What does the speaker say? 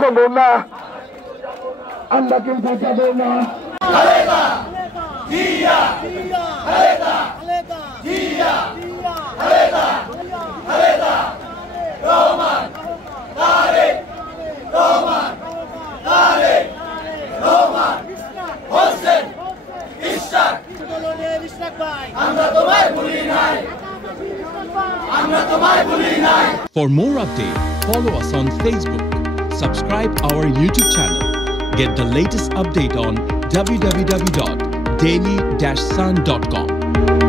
জমনা আমরা কিন্তু যাবো না খালেদা জিয়া খালেদা জিয়া খালেদা রহমান তারেক রহমান হোসেন ইশরাক আমরা তোমায় ভুলি নাই For more updates, follow us on Facebook. Subscribe our YouTube channel. Get the latest update on www.daily-sun.com.